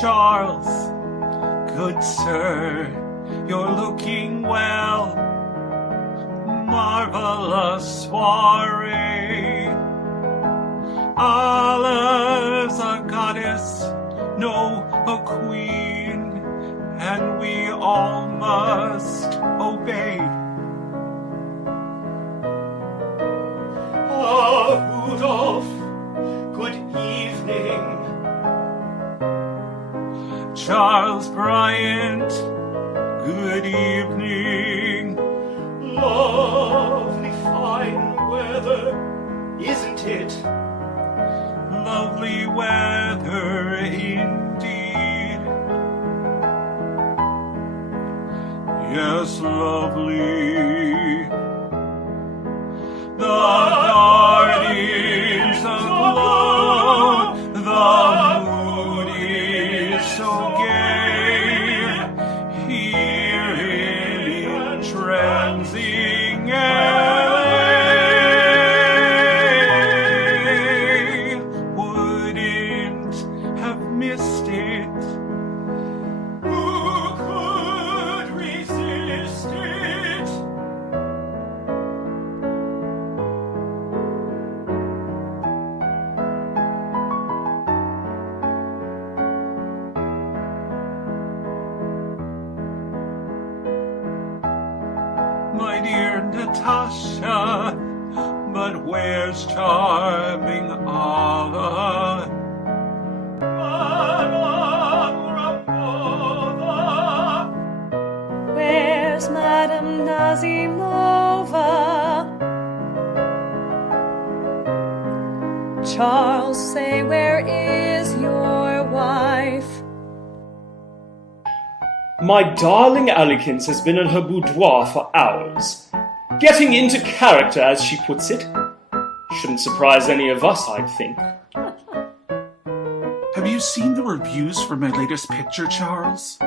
Charles, good sir, you're looking well. Marvelous soiree. Alla's a goddess, no, a queen, and we all must obey. Ah, Rudolph, good evening. Charles Bryant, good evening. Lovely fine weather, isn't it? Lovely weather indeed. Yes, lovely. The garden's aglow. The mood is so gay. Here in entrancing LA. Wouldn't have missed it. Who could resist it? My dear Natacha, but where's charming Alla? Madame Rambova. Where's Madame Nazimova? Charles, say, where is your wife? My darling Allikins has been in her boudoir for hours, getting into character, as she puts it. Shouldn't surprise any of us, I'd think. Have you seen the reviews for my latest picture, Charles?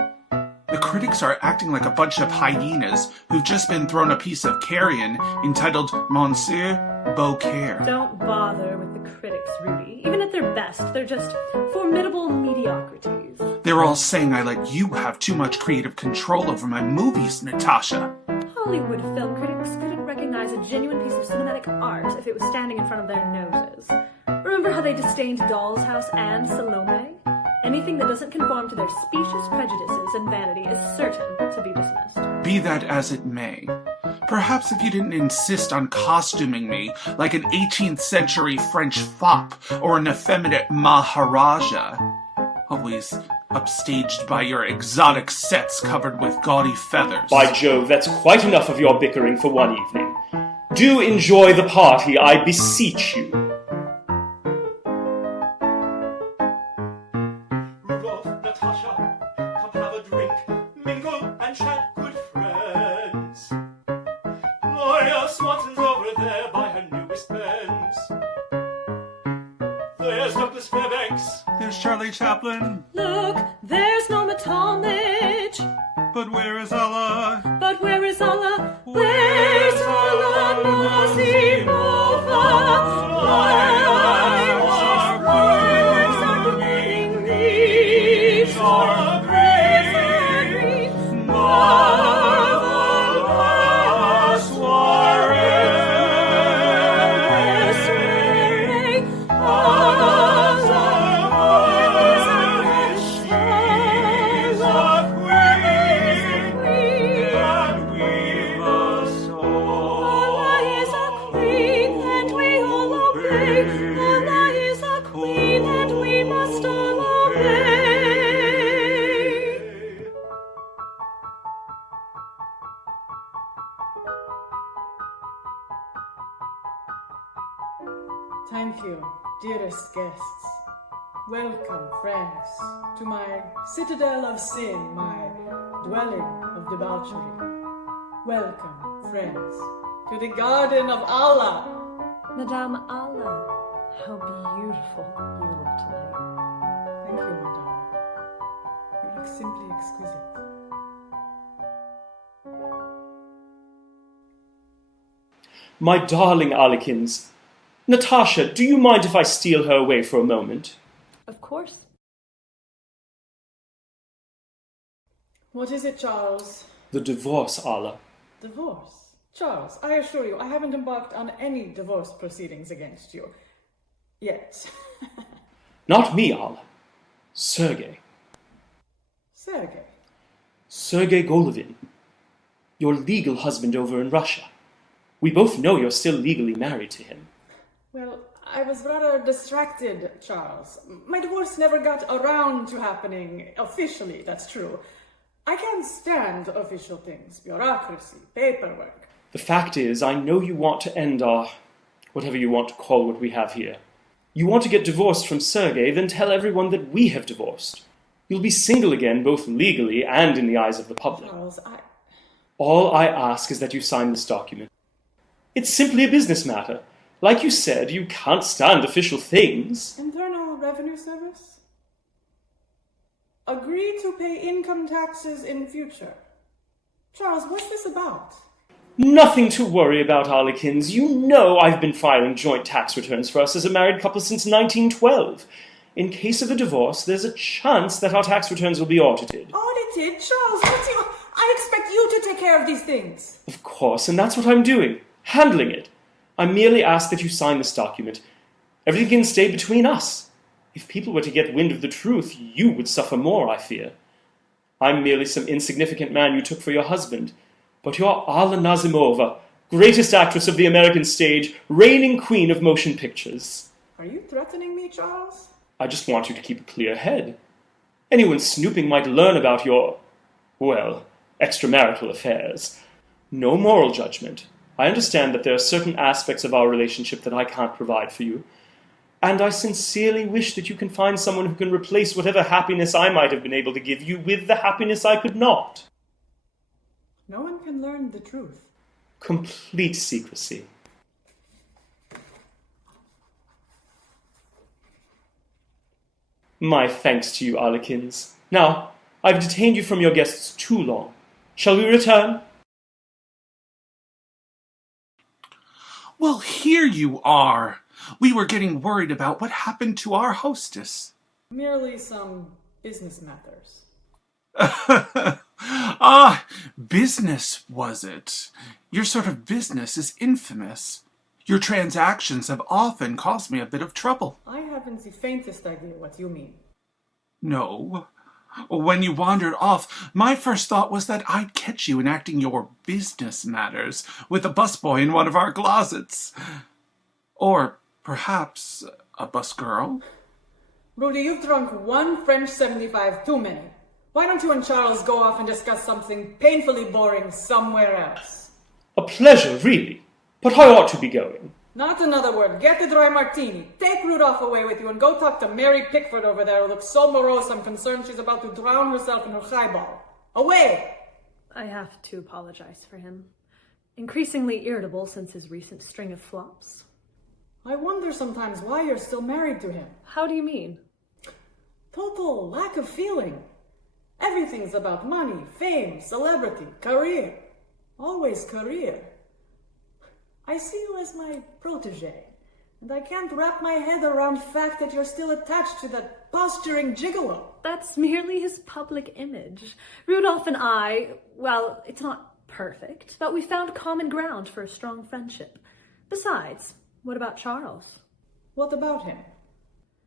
The critics are acting like a bunch of hyenas who've just been thrown a piece of carrion entitled Monsieur Beaucaire. Don't bother with the critics, Rudy. Even at their best, they're just formidable mediocrities. They're all saying I let you have too much creative control over my movies, Natacha. Hollywood film critics couldn't recognize a genuine piece of cinematic art if it was standing in front of their noses. Remember how they disdained Doll's House and Salome? Anything that doesn't conform to their specious prejudices and vanity is certain to be dismissed. Be that as it may, perhaps if you didn't insist on costuming me like an 18th century French fop or an effeminate Maharaja, always upstaged by your exotic sets covered with gaudy feathers. By Jove, that's quite enough of your bickering for one evening. Do enjoy the party, I beseech you. Rudolph, Natacha, come have a drink, mingle and chat, good friends. Gloria Swanson's over there by her newest Benz. There's Douglas Fairbanks. There's Charlie Chaplin, Look, there's Norma Talmadge. but where is Alla? But where is Alla? Where's Alla Nazimova? Lives are burning, leaves are green. Marvelous soiree. Thank you, dearest guests. Welcome, friends, to my citadel of sin, my dwelling of debauchery. Welcome, friends, to the garden of Allah. Madame Alla, how beautiful you look tonight. Thank you, my darling. You look simply exquisite. My darling Allikins, Natacha, do you mind if I steal her away for a moment? Of course. What is it, Charles? The divorce, Alla. Divorce? Charles, I assure you, I haven't embarked on any divorce proceedings against you. Yet. Not me, Alla. Sergei. Sergei? Sergei Golovin. Your legal husband over in Russia. We both know you're still legally married to him. Well, I was rather distracted, Charles. My divorce never got around to happening officially, that's true. I can't stand official things, bureaucracy, paperwork. The fact is, I know you want to end our... whatever you want to call what we have here. You want to get divorced from Sergei, then tell everyone that we have divorced. You'll be single again, both legally and in the eyes of the public. Charles, All I ask is that you sign this document. It's simply a business matter. Like you said, you can't stand official things. Internal Revenue Service? Agree to pay income taxes in future. Charles, what's this about? Nothing to worry about, Harlequins. You know I've been filing joint tax returns for us as a married couple since 1912. In case of a divorce, there's a chance that our tax returns will be audited. Audited? Charles, I expect you to take care of these things. Of course, and that's what I'm doing. Handling it. I merely ask that you sign this document. Everything can stay between us. If people were to get wind of the truth, you would suffer more, I fear. I'm merely some insignificant man you took for your husband. But you're Alla Nazimova, greatest actress of the American stage, reigning queen of motion pictures. Are you threatening me, Charles? I just want you to keep a clear head. Anyone snooping might learn about your, well, extramarital affairs. No moral judgment. I understand that there are certain aspects of our relationship that I can't provide for you, and I sincerely wish that you can find someone who can replace whatever happiness I might have been able to give you with the happiness I could not. No one can learn the truth. Complete secrecy. My thanks to you, Harlequins. Now, I've detained you from your guests too long. Shall we return? Well, here you are. We were getting worried about what happened to our hostess. Merely some business matters. Ah, business, was it? Your sort of business is infamous. Your transactions have often caused me a bit of trouble. I haven't the faintest idea what you mean. No. When you wandered off, my first thought was that I'd catch you enacting your business matters with a busboy in one of our closets. Or perhaps a busgirl. Rudy, you've drunk one French 75 too many. Why don't you and Charles go off and discuss something painfully boring somewhere else? A pleasure, really. But I ought to be going. Not another word. Get the dry martini. Take Rudolph away with you and go talk to Mary Pickford over there who looks so morose I'm concerned she's about to drown herself in her highball. Away! I have to apologize for him. Increasingly irritable since his recent string of flops. I wonder sometimes why you're still married to him. How do you mean? Total lack of feeling. Everything's about money, fame, celebrity, career. Always career. I see you as my protege, and I can't wrap my head around the fact that you're still attached to that posturing gigolo. That's merely his public image. Rudolph and I, well, it's not perfect, but we found common ground for a strong friendship. Besides, what about Charles? What about him?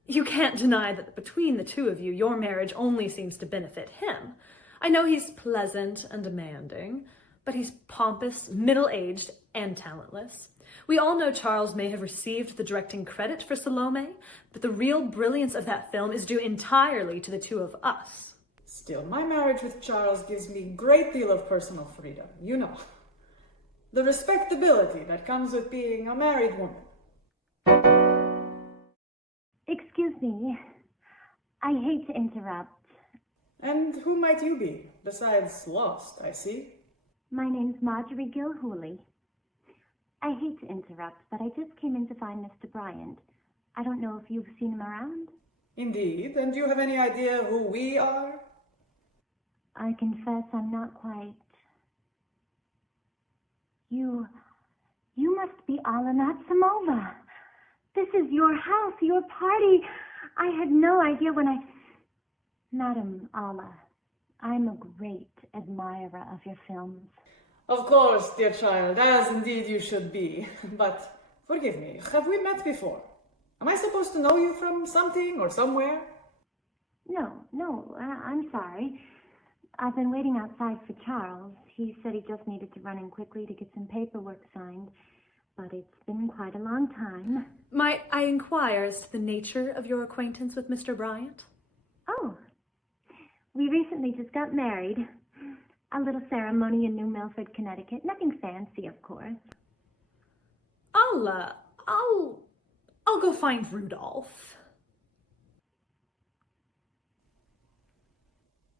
You can't deny that between the two of you, your marriage only seems to benefit him. I know he's pleasant and demanding, but he's pompous, middle-aged, and talentless. We all know Charles may have received the directing credit for Salome, but the real brilliance of that film is due entirely to the two of us. Still, my marriage with Charles gives me a great deal of personal freedom, you know. The respectability that comes with being a married woman. Excuse me. I hate to interrupt. And who might you be, besides lost, I see? My name's Marjorie Gilhoolet. I hate to interrupt, but I just came in to find Mr. Bryant. I don't know if you've seen him around. Indeed, and do you have any idea who we are? I confess I'm not quite... You must be Alla Nazimova. This is your house, your party. I had no idea when I... Madam Alla, I'm a great admirer of your films. Of course, dear child, as indeed you should be. But forgive me, have we met before? Am I supposed to know you from something or somewhere? No, I'm sorry. I've been waiting outside for Charles. He said he just needed to run in quickly to get some paperwork signed. But it's been quite a long time. Might I inquire as to the nature of your acquaintance with Mr. Bryant? Oh, we recently just got married. A little ceremony in New Milford, Connecticut. Nothing fancy, of course. Alla, I'll go find Rudolph.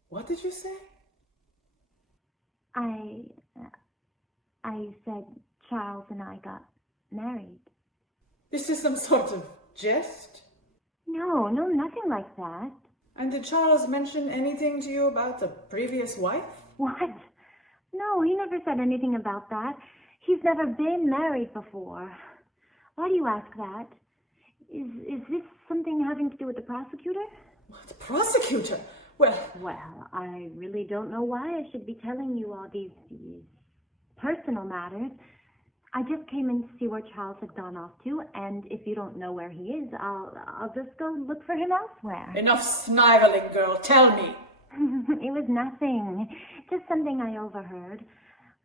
What did you say? I said Charles and I got married. Is this some sort of jest? No, nothing like that. And did Charles mention anything to you about a previous wife? What? No, he never said anything about that. He's never been married before. Why do you ask that? Is this something having to do with the prosecutor? What, prosecutor? Well, I really don't know why I should be telling you all these personal matters. I just came in to see where Charles had gone off to, and if you don't know where he is, I'll just go look for him elsewhere. enough sniveling, girl. Tell me. It was nothing. Just something I overheard.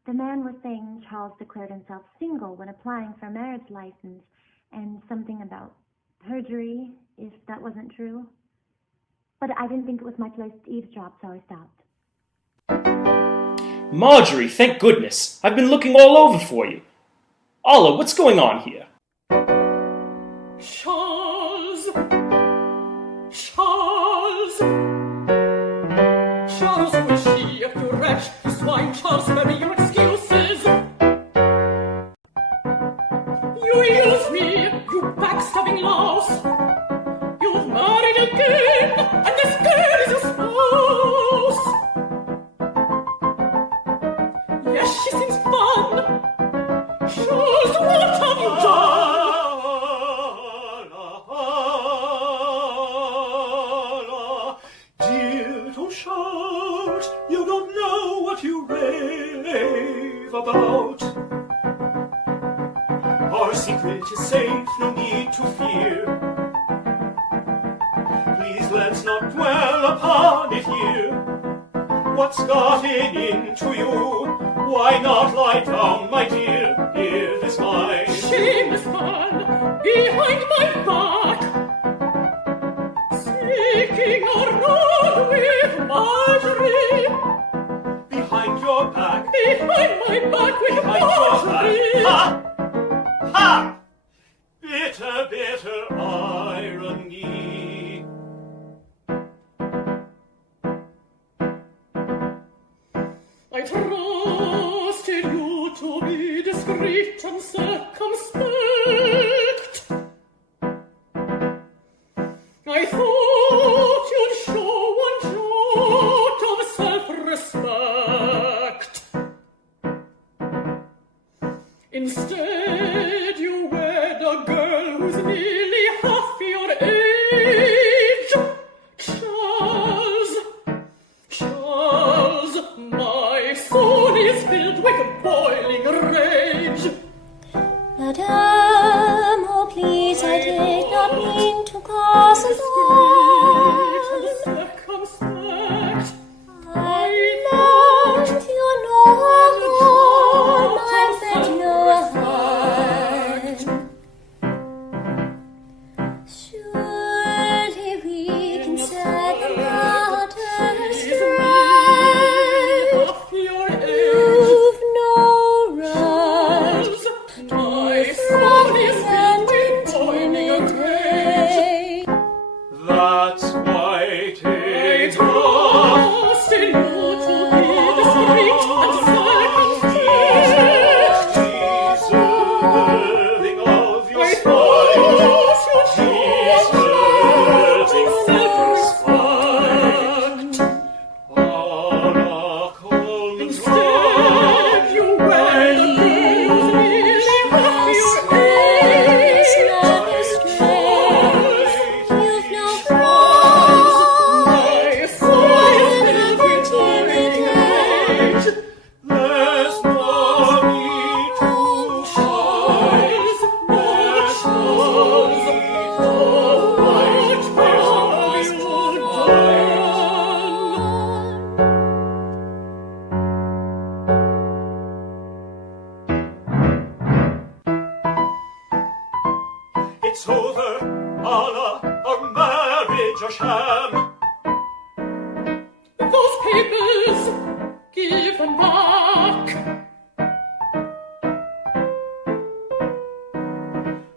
The man was saying Charles declared himself single when applying for a marriage license, and something about perjury, if that wasn't true. But I didn't think it was my place to eavesdrop, so I stopped. Marjorie, thank goodness. I've been looking all over for you. Alla, what's going on here? Charles, will she, if you wretch, you swine, Charles, spare me your excuses. You use me, you backstabbing louse. You've married again, and this girl is a spouse. Yes, she seems fun. Charles, what have you done? Dear little Charles, you don't know what you rave about. Our secret is safe, no need to fear. Please let's not dwell upon it here. What's gotten into you? Why not lie down, my dear? Here is mine. Shameless man, behind my back, seeking a run with Marjorie. Behind your back, behind my back with Marjorie. Ha! Ha! Bitter, bitter irony. I trusted you to be discreet and circumspect. I thought you'd show one jot of self-respect. Instead, you wed a girl who's nearly half your age. Charles, my soul is filled with boiling rage. Madame, oh please, I did not mean to cause alarm. Circumspect. I meant you no harm, I meant no harm. It's over, Alla, our marriage a sham. Those papers, give them back.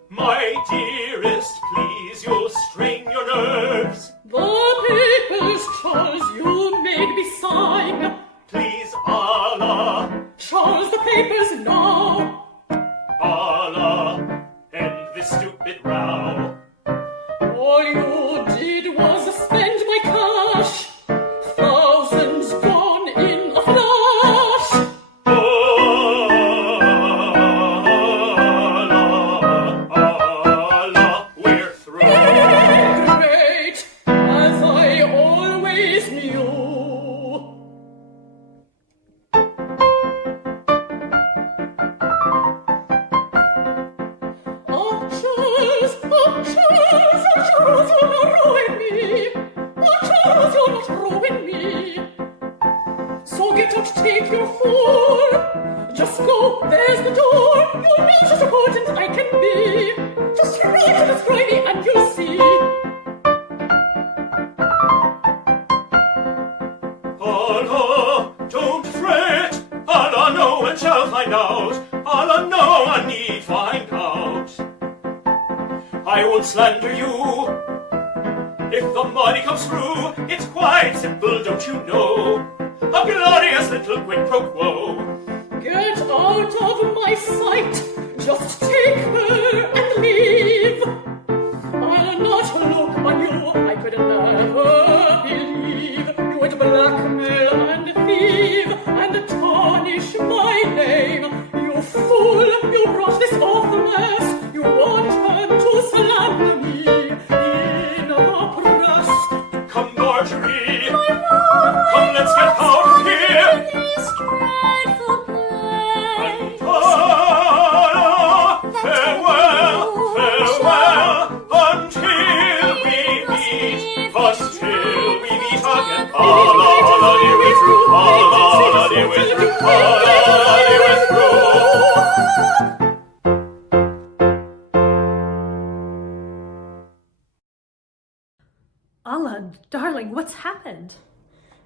My dearest, please, you'll strain your nerves. The papers, Charles, you made me sign. Please, Alla. Charles, the papers now. Alla, end this stupid row. All you did was spend my cash. Thousands gone in a flash. Alla, we're through. Great, as I always knew. Oh, Charles, you'll not ruin me. Oh, Charles, you'll not ruin me. So get out, take your fall. Just go, there's the door. You'll be as important I can be. Just try to destroy me and you'll see. Alla, don't fret. Alla, no one shall find out. Alla, no one need find out. I won't slander you. If the money comes through, it's quite simple, don't you know? A glorious little quid pro quo. Get out of my sight. Just take her and leave. I'll not look on you. I could never believe you would blackmail and thieve and tarnish my name. You fool, you brought this awful mess. You want her to slander me in the press. Come, Marjorie. Come, let's get out of here. This dreadful place. Alla, farewell, farewell, until we meet again. Alla, dear, we're through. Alla, dear, we're through. Alla, dear, we're through. Alla, darling, what's happened?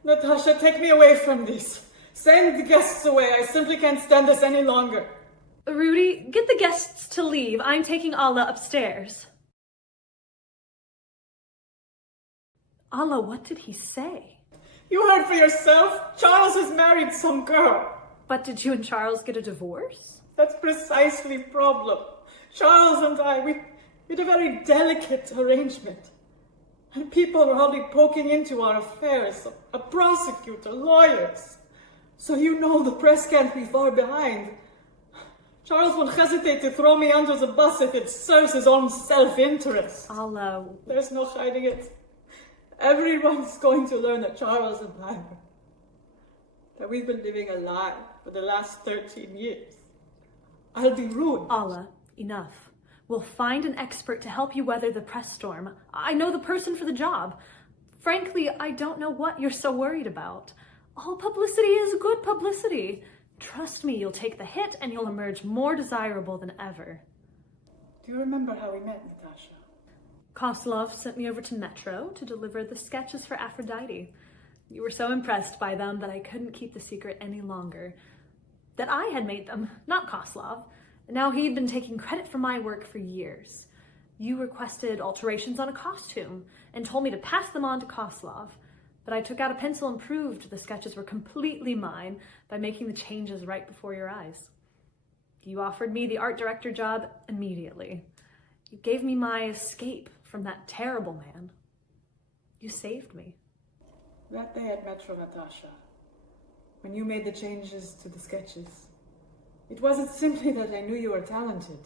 Natacha, take me away from this. Send the guests away. I simply can't stand this any longer. Rudy, get the guests to leave. I'm taking Alla upstairs. Alla, what did he say? You heard for yourself. Charles has married some girl. But did you and Charles get a divorce? That's precisely the problem. Charles and I, we had a very delicate arrangement. And people are already poking into our affairs. A prosecutor, lawyers. So you know the press can't be far behind. Charles won't hesitate to throw me under the bus if it serves his own self-interest. Alla... There's no hiding it. Everyone's going to learn that Charles and I, that we've been living a lie for the last 13 years. I'll be ruined. Alla, enough. We'll find an expert to help you weather the press storm. I know the person for the job. Frankly, I don't know what you're so worried about. All publicity is good publicity. Trust me, you'll take the hit and you'll emerge more desirable than ever. Do you remember how we met, Natacha? Koslov sent me over to Metro to deliver the sketches for Aphrodite. You were so impressed by them that I couldn't keep the secret any longer. That I had made them, not Koslov. Now he'd been taking credit for my work for years. You requested alterations on a costume and told me to pass them on to Koslov. But I took out a pencil and proved the sketches were completely mine by making the changes right before your eyes. You offered me the art director job immediately. You gave me my escape from that terrible man. You saved me. That day at Metro, Natacha, when you made the changes to the sketches, it wasn't simply that I knew you were talented,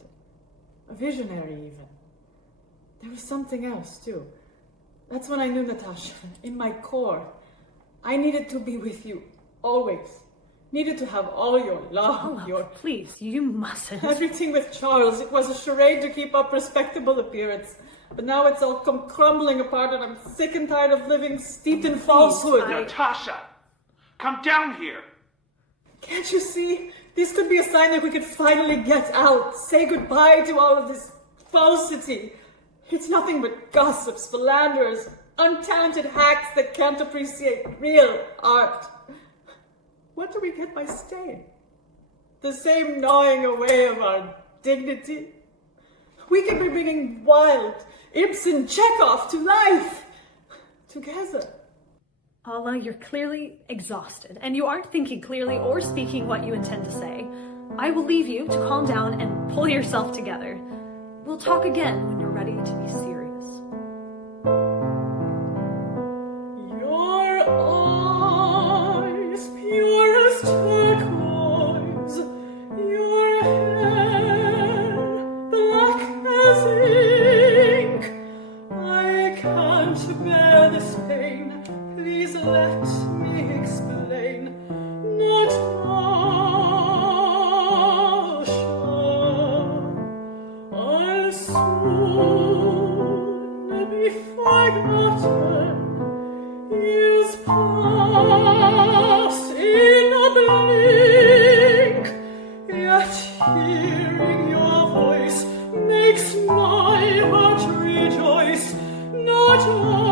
a visionary even. There was something else, too. That's when I knew, Natacha, in my core, I needed to be with you, always. Needed to have all your love, your... Please, you mustn't. Everything with Charles, it was a charade to keep up respectable appearance. But now it's all come crumbling apart and I'm sick and tired of living steeped in falsehood. Natacha, come down here. Can't you see? This could be a sign that we could finally get out. Say goodbye to all of this falsity. It's nothing but gossips, philanderers, untalented hacks that can't appreciate real art. What do we get by staying? The same gnawing away of our dignity? We could be bringing Wilde, Ibsen, Chekhov to life together. Alla, you're clearly exhausted, and you aren't thinking clearly or speaking what you intend to say. I will leave you to calm down and pull yourself together. We'll talk again when you're ready to be serious. Your eyes, pure as turquoise, your hair, black as ink. I can't bear this pain. Please let me explain. Natacha, I'll soon be forgotten. Years pass in a blink, yet hearing your voice makes my heart rejoice. Natacha,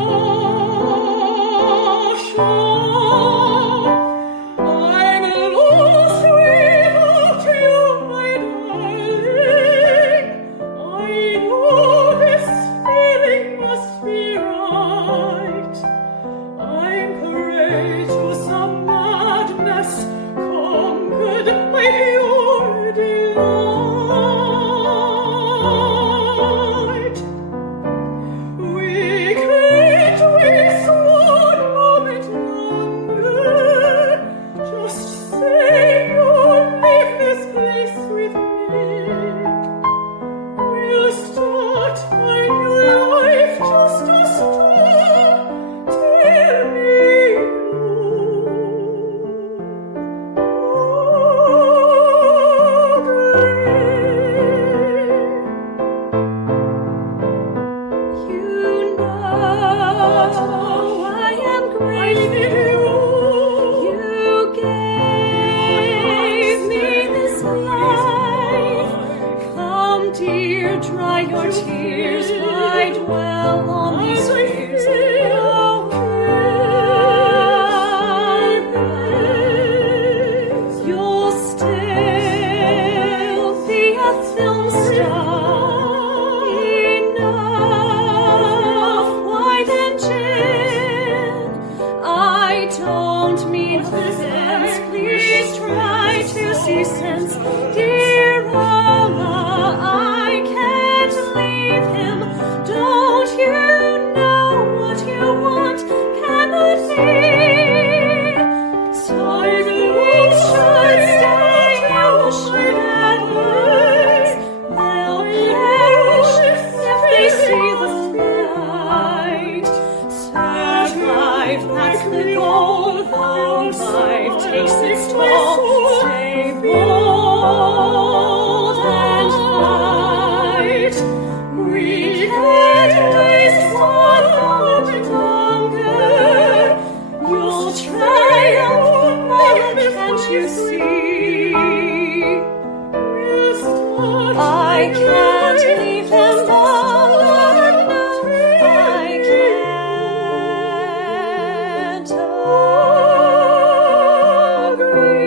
I'm lost without you, my darling. I know this feeling must be right. I'm prey to some madness, conquered by your delight. We can't waste one moment longer. Just say you'll leave this place with me. We'll start a new life, just us two. Tell me you You know I am grateful. You gave me this life. Come, dear, dry your tears. I dwell on these fears. You'll still be a film star. Enough wine and gin. I don't mean offense. Please try to see sense. Dear Alla, I can't leave him. Don't you know what you want cannot be? So if we should stay, you should advise. They'll perish if they see the light. Sad life, that's the goal. Though life takes its toll, stay bold and fight. We can't waste one moment longer. You'll triumph, Maude, can't you see? I can't leave him alone. No, I can't agree.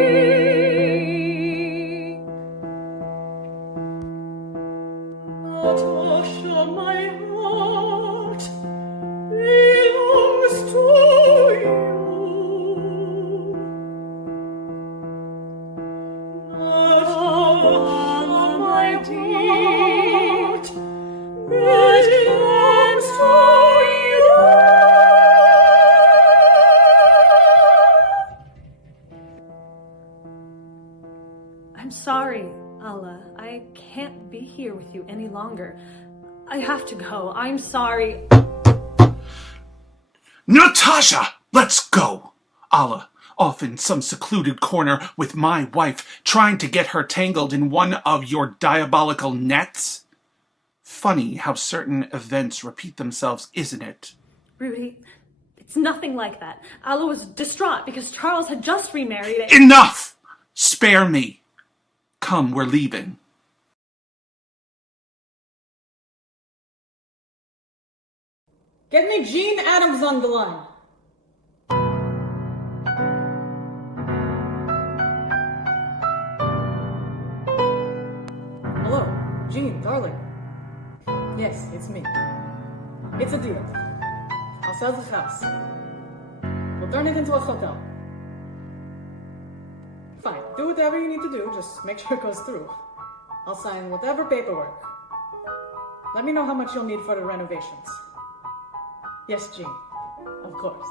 Natacha, my heart belongs to you. Natacha, my heart belongs to you. I'm sorry, Alla. I can't be here with you any longer. I have to go. I'm sorry. Natacha! Let's go! Alla, off in some secluded corner with my wife, trying to get her tangled in one of your diabolical nets? Funny how certain events repeat themselves, isn't it? Rudy, it's nothing like that. Alla was distraught because Charles had just remarried and— Enough! Spare me. Come, we're leaving. Get me Jean Adams on the line. Hello, Jean, darling. Yes, it's me. It's a deal. I'll sell the house. We'll turn it into a hotel. Fine, do whatever you need to do, just make sure it goes through. I'll sign whatever paperwork. Let me know how much you'll need for the renovations. Yes, Jean. Of course.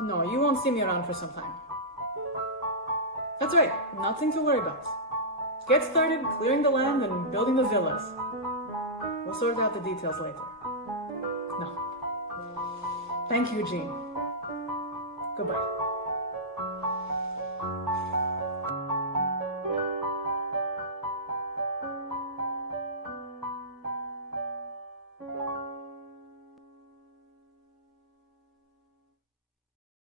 No, you won't see me around for some time. That's right, nothing to worry about. Get started clearing the land and building the villas. We'll sort out the details later. No. Thank you, Jean. Goodbye.